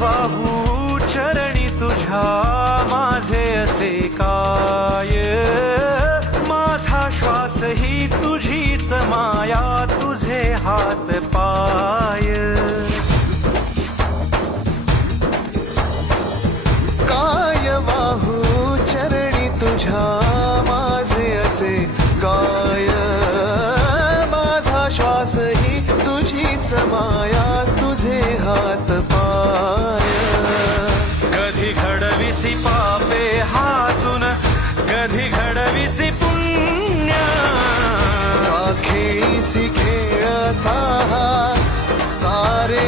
वाहू चरणी तुझ्या माझे असे काय, माझा श्वास ही तुझीच माया, तुझे हात पाय. काय वाहू चरणी तुझ्या माझे असे काय, माझा श्वास ही तुझीच माया, तुझे हात पाय. कधी घडविसी पापे हातून, कधी घडविसी पुण्य, का खेळीसी खेळ साहा सारे